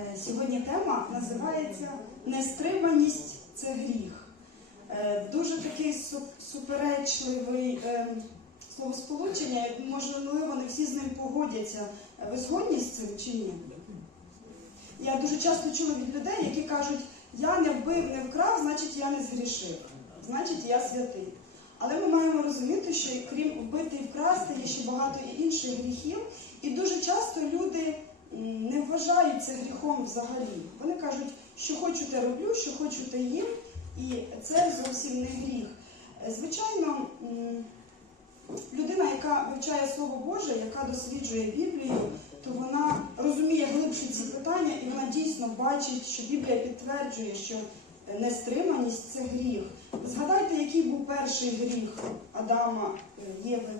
Е, Сьогодні тема називається Нестриманість це гріх. Е, Дуже такий су- суперечливий е, словосполучення, як, можливо, не всі з ним погодяться. Ви згодні з цим чи ні? Я дуже часто чула від людей, які кажуть, я не вбив, не вкрав, значить я не згрішив, значить я святий. Але ми маємо розуміти, що крім вбити і вкрасти, є ще багато інших гріхів. І дуже часто люди не вважають це гріхом взагалі. Вони кажуть, що хочу, те роблю, що хочу, те їм, і це зовсім не гріх. Звичайно, людина, яка вивчає Слово Боже, яка досліджує Біблію, то вона розуміє глибше ці питання, і вона дійсно бачить, що Біблія підтверджує, що нестриманість це гріх. Згадайте, який був перший гріх Адама Єви.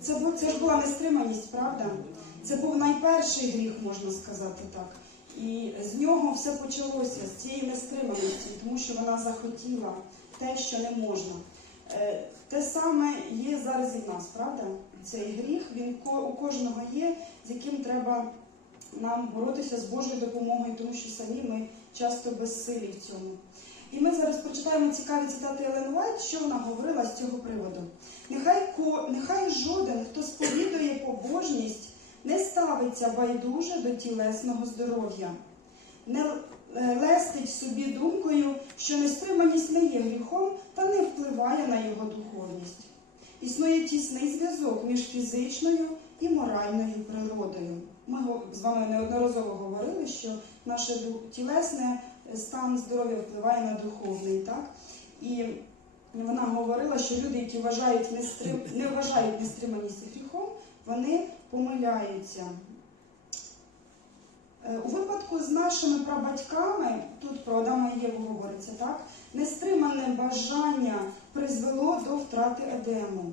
Це, це ж була нестриманість, правда? Це був найперший гріх, можна сказати так. І з нього все почалося, з цієї нестриманості, тому що вона захотіла те, що не можна. Е, Те саме є зараз і в нас, правда? Цей гріх, він у кожного є, з яким треба нам боротися з Божою допомогою, тому що самі ми часто безсилі в цьому. І ми зараз прочитаємо цікаві цитати Елен Уайт, що вона говорила з цього приводу. Нехай, нехай жоден, хто не ставиться байдуже до тілесного здоров'я, не е, лестить собі думкою, що нестриманість не є гріхом та не впливає на його духовність. Існує тісний зв'язок між фізичною і моральною природою. Ми з вами неодноразово говорили, що наше тілесне е, стан здоров'я впливає на духовний, так? І вона говорила, що люди, які вважають нестрим... не вважають нестриманість гріхом, вони помиляються. Е, У випадку з нашими прабатьками, тут про Адама і Єву говориться, так? Нестримане бажання призвело до втрати Едему.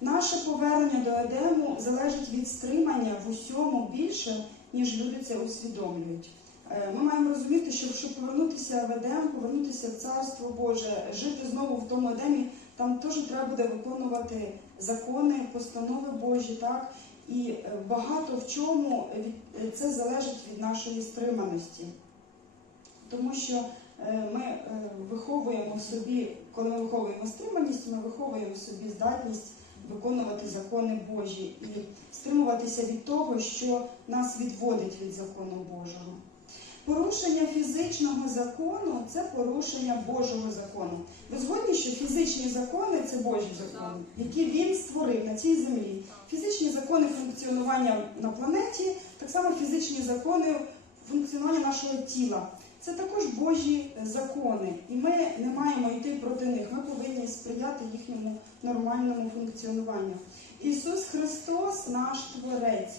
Наше повернення до Едему залежить від стримання в усьому більше, ніж люди це усвідомлюють. Е, Ми маємо розуміти, що щоб повернутися в Едем, повернутися в Царство Боже, жити знову в тому Едемі, там теж треба буде виконувати закони, постанови Божі, так? І е, багато в чому е, це залежить від нашої стриманості. Тому що е, ми виховуємо в собі, коли ми виховуємо стриманість, ми виховуємо в собі здатність виконувати закони Божі і стримуватися від того, що нас відводить від закону Божого. Порушення фізичного закону це порушення Божого закону. Ви згодні, що фізичні закони це Божі закони, які він створив на цій землі. Фізичні закони функціонування на планеті, так само фізичні закони функціонування нашого тіла. Це також Божі закони, і ми не маємо йти проти них. Ми повинні сприяти їхньому нормальному функціонуванню. Ісус Христос наш Творець,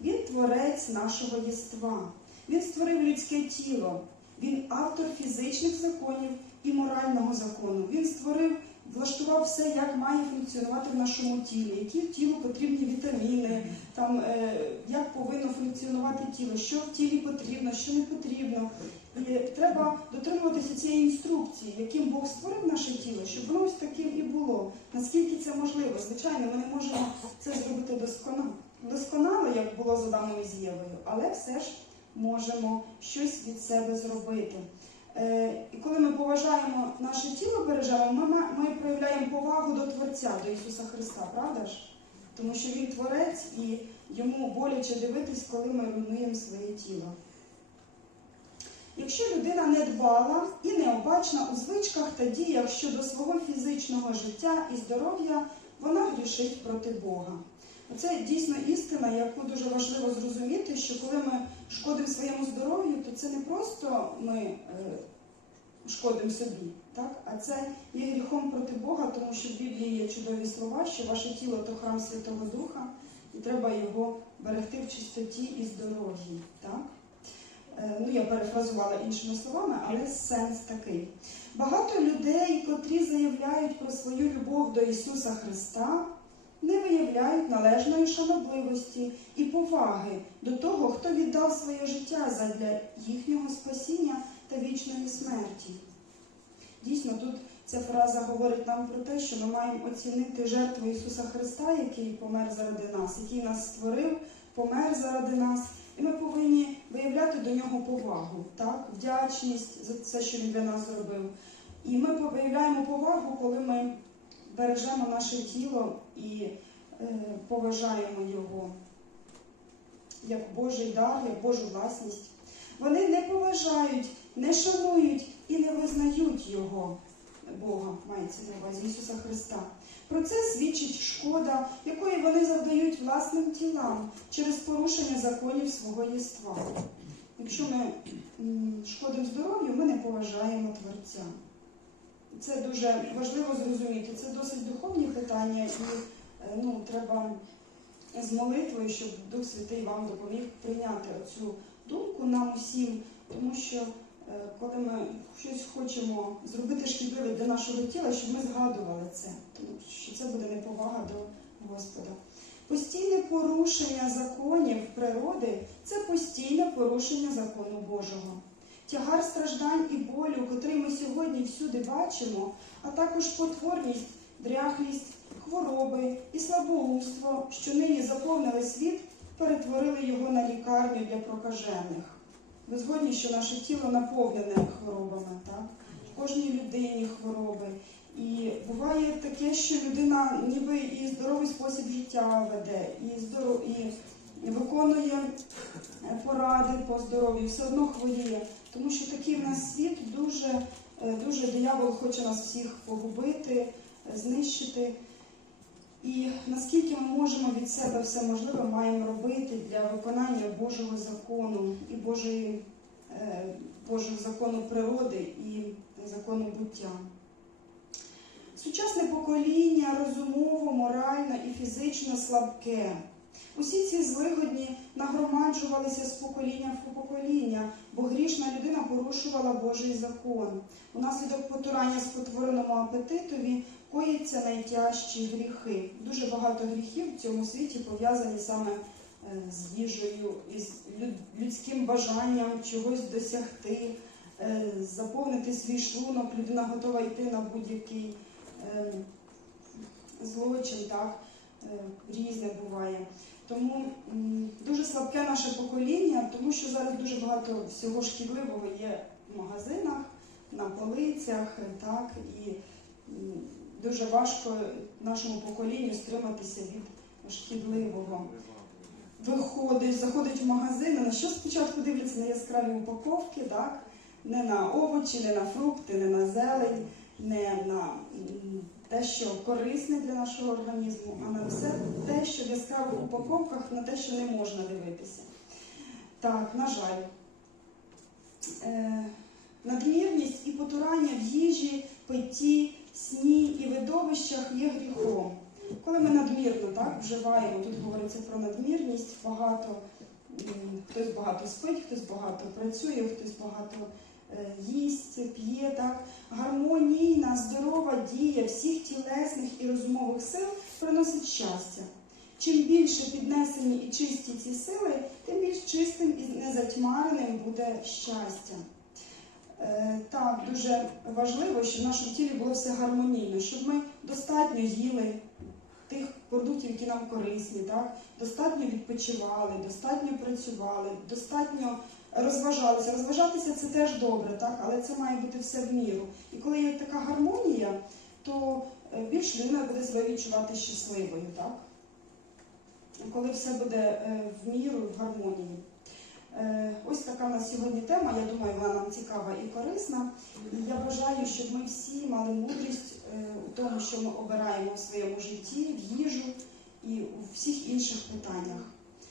Він творець нашого єства. Він створив людське тіло, він автор фізичних законів і морального закону. Він створив, влаштував все, як має функціонувати в нашому тілі, які в тілу потрібні вітаміни, там, е, як повинно функціонувати тіло, що в тілі потрібно, що не потрібно. І треба дотримуватися цієї інструкції, яким Бог створив наше тіло, щоб воно ось таким і було. Наскільки це можливо? Звичайно, ми не можемо це зробити досконало, досконало як було з Адамом і але все ж можемо щось від себе зробити. Е, і коли ми поважаємо наше тіло, бережемо, ми, проявляємо повагу до Творця, до Ісуса Христа, правда ж? Тому що Він творець і йому боляче дивитись, коли ми руйнуємо своє тіло. Якщо людина не дбала і необачна у звичках та діях щодо свого фізичного життя і здоров'я, вона грішить проти Бога. Це дійсно істина, яку дуже важливо зрозуміти, що коли ми шкодимо своєму здоров'ю, то це не просто ми е, шкодимо собі, так? а це є гріхом проти Бога, тому що в Біблії є чудові слова, що ваше тіло то храм Святого Духа, і треба його берегти в чистоті і здоров'ї. Так? Е, Ну, я перефразувала іншими словами, але сенс такий. Багато людей, котрі заявляють про свою любов до Ісуса Христа, не виявляють належної шанобливості і поваги до того, хто віддав своє життя задля їхнього спасіння та вічної смерті. Дійсно, тут ця фраза говорить нам про те, що ми маємо оцінити жертву Ісуса Христа, який помер заради нас, який нас створив, помер заради нас. І ми повинні виявляти до нього повагу, так? вдячність за все, що він для нас зробив. І ми виявляємо повагу, коли ми бережемо наше тіло і е, поважаємо його як Божий дар, як Божу власність. Вони не поважають, не шанують і не визнають його, Бога, мається на увазі Ісуса Христа. Про це свідчить шкода, якої вони завдають власним тілам через порушення законів свого єства. Якщо ми шкодимо здоров'ю, ми не поважаємо Творця. Це дуже важливо зрозуміти. Це досить духовні питання, і е, ну, треба з молитвою, щоб Дух Святий вам допоміг прийняти оцю думку нам усім, тому що е, коли ми щось хочемо зробити шкідливе для нашого тіла, щоб ми згадували це, тому що це буде неповага до Господа. Постійне порушення законів природи це постійне порушення закону Божого. Тягар страждань і болю, котрий ми сьогодні всюди бачимо, а також потворність, дряхлість, хвороби і слабоумство, що нині заповнили світ, перетворили його на лікарню для прокажених. Ви згодні, що наше тіло наповнене хворобами, так? В кожній людині хвороби. І буває таке, що людина ніби і здоровий спосіб життя веде, і, здоров... і виконує е, поради по здоров'ю, все одно хворіє. Тому що такий в нас світ дуже, е, дуже диявол хоче нас всіх погубити, знищити. І наскільки ми можемо від себе все можливе маємо робити для виконання Божого закону і Божої, е, Божого закону природи і закону буття. Сучасне покоління розумово, морально і фізично слабке. Усі ці злигодні нагромаджувалися з покоління в покоління, бо грішна людина порушувала Божий закон. Унаслідок потурання спотвореному апетитові кояться найтяжчі гріхи. Дуже багато гріхів в цьому світі пов'язані саме е, з їжею, із людським бажанням чогось досягти, е, заповнити свій шлунок. Людина готова йти на будь-який е, злочин, так, різне буває. Тому дуже слабке наше покоління, тому що зараз дуже багато всього шкідливого є в магазинах, на полицях, е, так, і дуже важко нашому поколінню стриматися від шкідливого. Виходить, заходить в магазин, на що спочатку дивляться на яскраві упаковки, так? не на овочі, не на фрукти, не на зелень, не на те, що корисне для нашого організму, а на все те, що в яскравих упаковках, на те, що не можна дивитися. Так, на жаль. Е, надмірність і потурання в їжі, питті, сні і видовищах є гріхом. Коли ми надмірно так, вживаємо, тут говориться про надмірність, багато, хтось багато спить, хтось багато працює, хтось багато е, їсть, п'є. Так. Гармонійна, здорова дія всіх тілесних і розумових сил приносить щастя. Чим більше піднесені і чисті ці сили, тим більш чистим і незатьмареним буде щастя. Е, Так, дуже важливо, щоб в нашому тілі було все гармонійно, щоб ми достатньо їли тих продуктів, які нам корисні, так? достатньо відпочивали, достатньо працювали, достатньо розважалися. Розважатися це теж добре, так? але це має бути все в міру. І коли є така гармонія, то е, більш людина буде себе відчувати щасливою. Так? Коли все буде е, в міру, в гармонії. Е, Ось така в нас сьогодні тема. Я думаю, вона нам цікава і корисна. Я бажаю, щоб ми всі мали мудрість у тому, що ми обираємо в своєму житті, в їжу і у всіх інших питаннях.